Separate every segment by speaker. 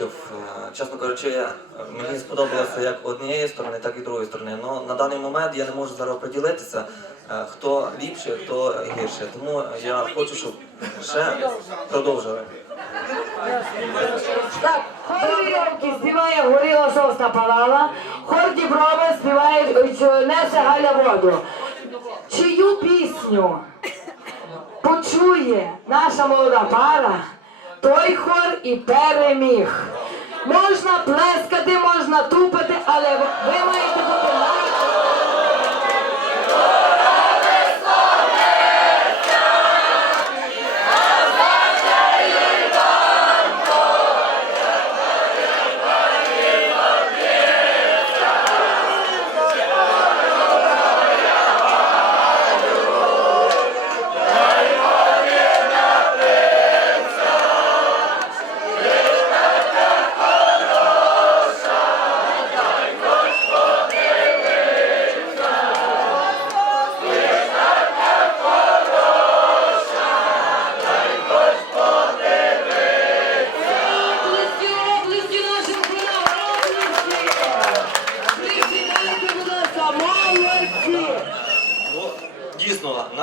Speaker 1: конкурентів, е, чесно кажучи, е, мені сподобалося як однієї сторони, так і другої сторони. Ну на даний момент я не можу зараз поділитися, е, хто ліпше, хто гірше. Тому я хочу, щоб ще продовжили.
Speaker 2: Так, вірьовки співає горіла сосна палала, хор діброви співає несе Галя воду. Чию пісню почує наша молода пара, той хор і переміг. Можна плескати, можна тупати, але ви маєте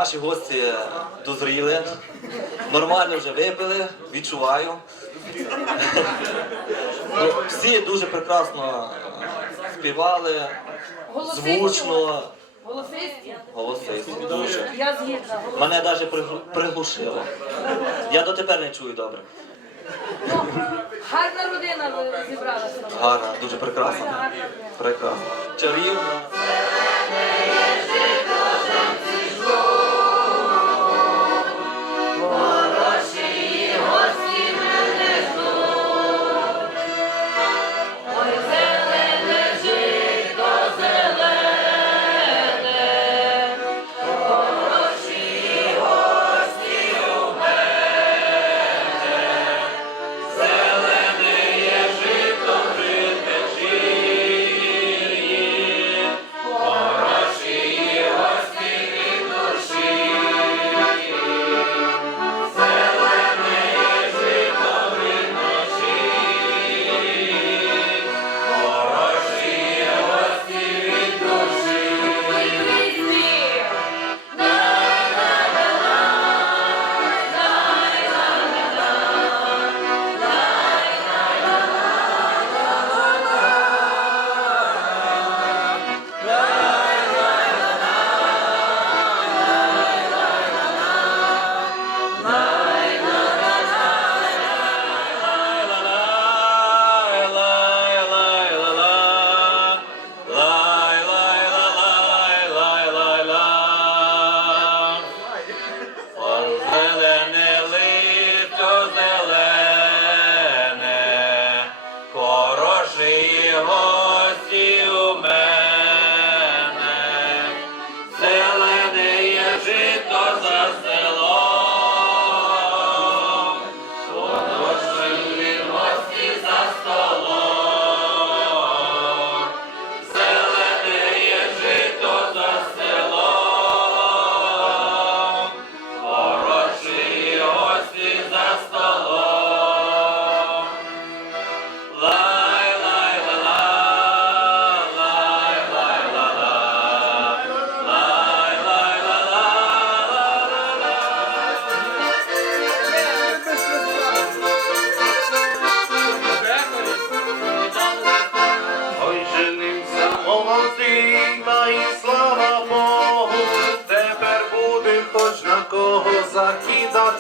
Speaker 1: наші гості дозріли, нормально вже випили, відчуваю. Ну, всі дуже прекрасно е, співали, звучно,
Speaker 3: Голосисті?
Speaker 1: голосисті, дуже.
Speaker 3: Я згідна.
Speaker 1: Мене навіть приглушило. Я дотепер не чую добре.
Speaker 3: Ну, гарна родина зібралася.
Speaker 1: Гарно, дуже прекрасно. Прекрасно. Чарівно.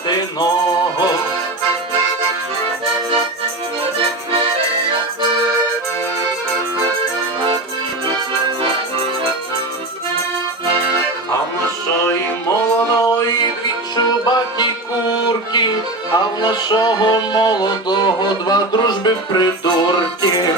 Speaker 4: Закидати. А в нашої молодої дві чубаті курки, а в нашого молодого два дружби придурки.